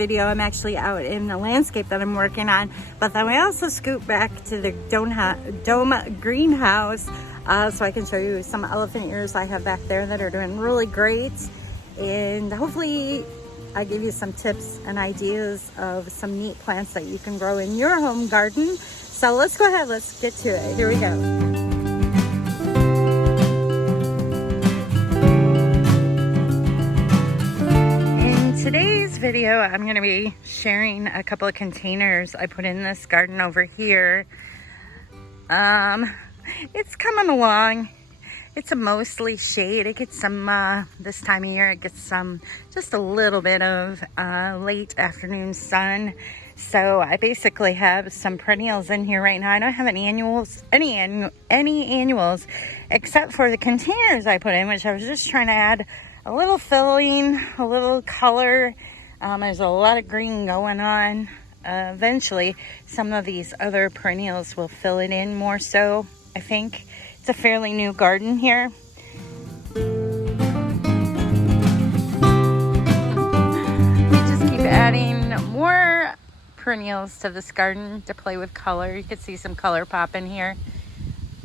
video, I'm actually out in the landscape that I'm working on. But then we also scoot back to the dome greenhouse so I can show you some elephant ears I have back there that are doing really great. And hopefully I give you some tips and ideas of some neat plants that you can grow in your home garden. So let's go ahead, let's get to it. Here we go. In today's video, I'm going to be sharing a couple of containers I put in this garden over here. It's coming along. It's a mostly shade. It gets some, this time of year, it gets some, just a little bit of late afternoon sun. So I basically have some perennials in here right now. I don't have any annuals, any annuals, except for the containers I put in, which I was just trying to add a little filling, a little color. There's a lot of green going on. Eventually, some of these other perennials will fill it in more so, I think. It's a fairly new garden here. We just keep adding more perennials to this garden to play with color. You can see some color pop in here.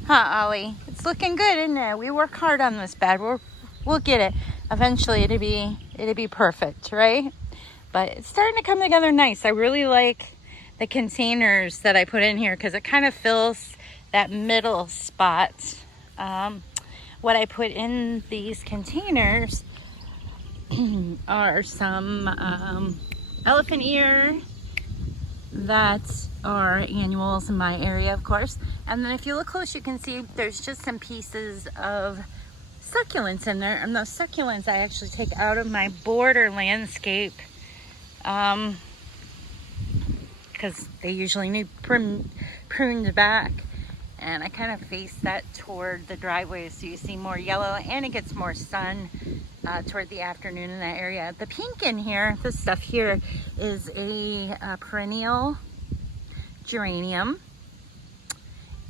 Huh, Ollie? It's looking good, isn't it? We work hard on this bed. We'll get it. Eventually, it'll be perfect, right? But it's starting to come together nice. I really like the containers that I put in here because it kind of fills that middle spot. What I put in these containers are some elephant ear that are annuals in my area, of course. And then if you look close, you can see there's just some pieces of succulents in there. And those succulents I actually take out of my border landscape because they usually need pruned back. And I kind of face that toward the driveway so you see more yellow and it gets more sun toward the afternoon in that area. The pink in here, this stuff here, is a perennial geranium.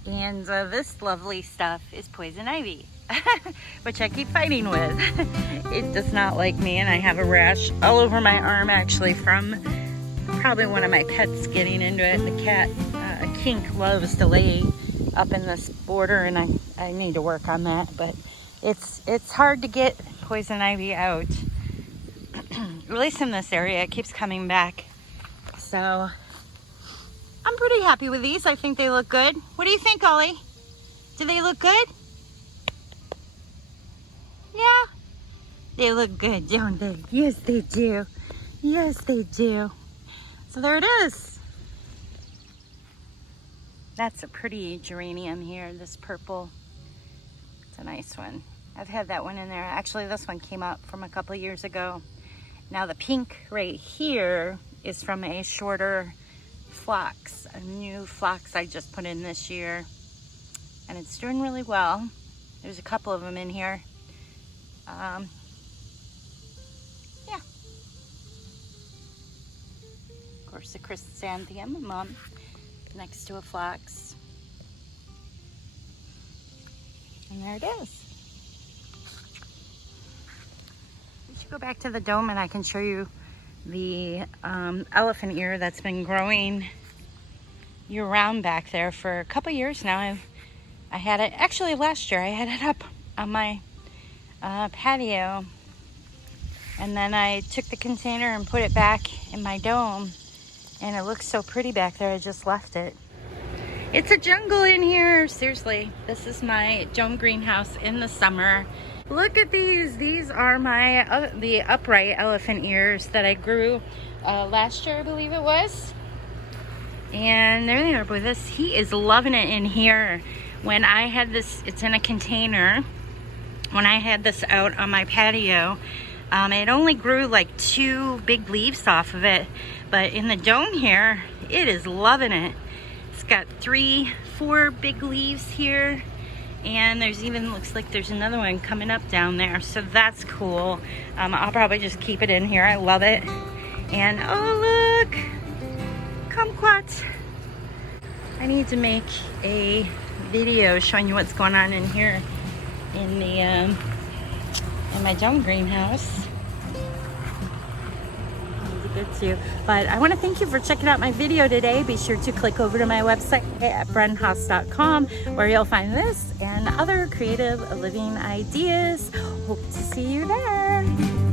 And this lovely stuff is poison ivy, which I keep fighting with. It does not like me, and I have a rash all over my arm actually from probably one of my pets getting into it. The cat, Kink, loves to lay up in this border, and I need to work on that, but it's hard to get poison ivy out. At least in this area, it keeps coming back. So I'm pretty happy with these. I think they look good. What do you think, Ollie? Do they look good? Yeah, they look good, don't they? Yes, they do. Yes, they do. So there it is. That's a pretty geranium here, this purple. It's a nice one. I've had that one in there. Actually, this one came up from a couple of years ago. Now the pink right here is from a shorter phlox, a new phlox I just put in this year. And it's doing really well. There's a couple of them in here. Yeah. Of course, the chrysanthemum next to a phlox. And there it is. We should go back to the dome and I can show you the elephant ear that's been growing year-round back there for a couple years now. I had it, actually last year, I had it up on my patio. And then I took the container and put it back in my dome. And it looks so pretty back there, I just left it. It's a jungle in here, seriously. This is my dome greenhouse in the summer. Look at these. These are my the upright elephant ears that I grew last year, I believe it was. And there they are, boy, he is loving it in here. When I had this, it's in a container. When I had this out on my patio, it only grew like 2 big leaves off of it. But in the dome here, it is loving it. It's got 3, 4 big leaves here. And there's even, looks like there's another one coming up down there. So that's cool. I'll probably just keep it in here. I love it. And oh look, kumquat. I need to make a video showing you what's going on in here in the in my dome greenhouse. it too. But I want to thank you for checking out my video today. Be sure to click over to my website at brenhaus.com, where you'll find this and other creative living ideas. Hope to see you there.